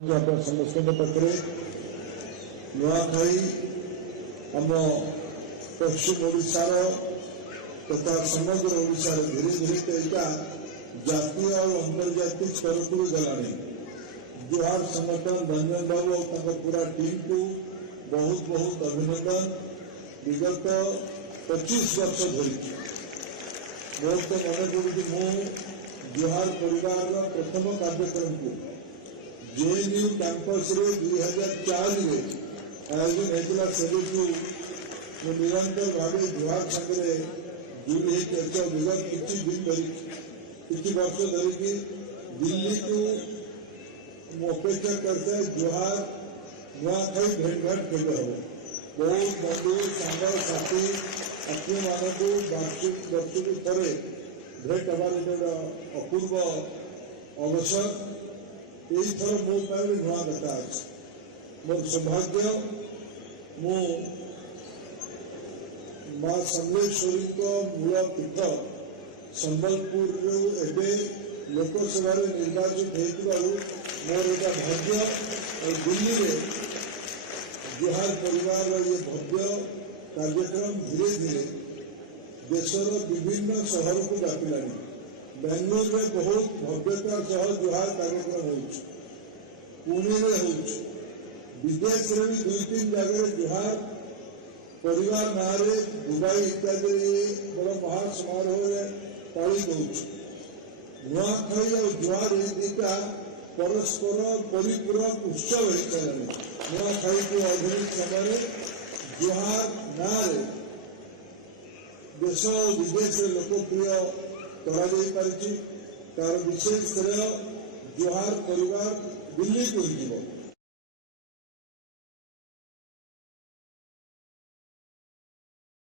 समस्त पाखे नुआखाई आम पश्चिम ओडिशार तथा समग्र ओडिशार धीरे धीरे यहाँ जातीय और अंतर्जातीय स्तर को गलानी। जुहार संगठन रंजन बाबू और पूरा टीम को बहुत बहुत अभिनंदन। विगत 25 वर्ष धरी मोर तो मन पड़ू मु जुहार परिवार प्रथम कार्यक्रम को जेएनयू कैंपस रे 2004 आयोजन होता से निरंतर भाव जुहार सागर जोड़ी विगत किसी दिन किसी वर्ष धरिकी दिल्ली को अपेक्षा करते हैं जुहार नुआखाई भेट घाट केवे हम बहुत बंधु सांग साथी आत्मीय मानक वर्ष को थे भेट हमार अपूर्व अवसर। यही थर मो नुआ कथा अच्छे मोर सौभाग्य मु माँ समलेश्वरी मूल पीठ संबलपुर लोकसभा निर्वाचित होर एक भाग्य और दिल्ली में जुहार परिवार ये भव्य कार्यक्रम धीरे धीरे देशर विभिन्न शहर को व्यापिलानी। बेंगलोर में बहुत भव्यता सह जुहार कार्यक्रम होने विदेश में भी 2-3 जगह जुहार परिवार ना दुबई इत्यादि बड़ा महासमारोह पालित हो। नुआखाई और जुहार ये दुटा परस्पर परिपूरक उत्सव हो सारे। नुआखाई को आधुनिक समय जुहार ना देश और विदेश में लोकप्रिय तार विशेष श्रेय जुहार परिवार दिल्ली को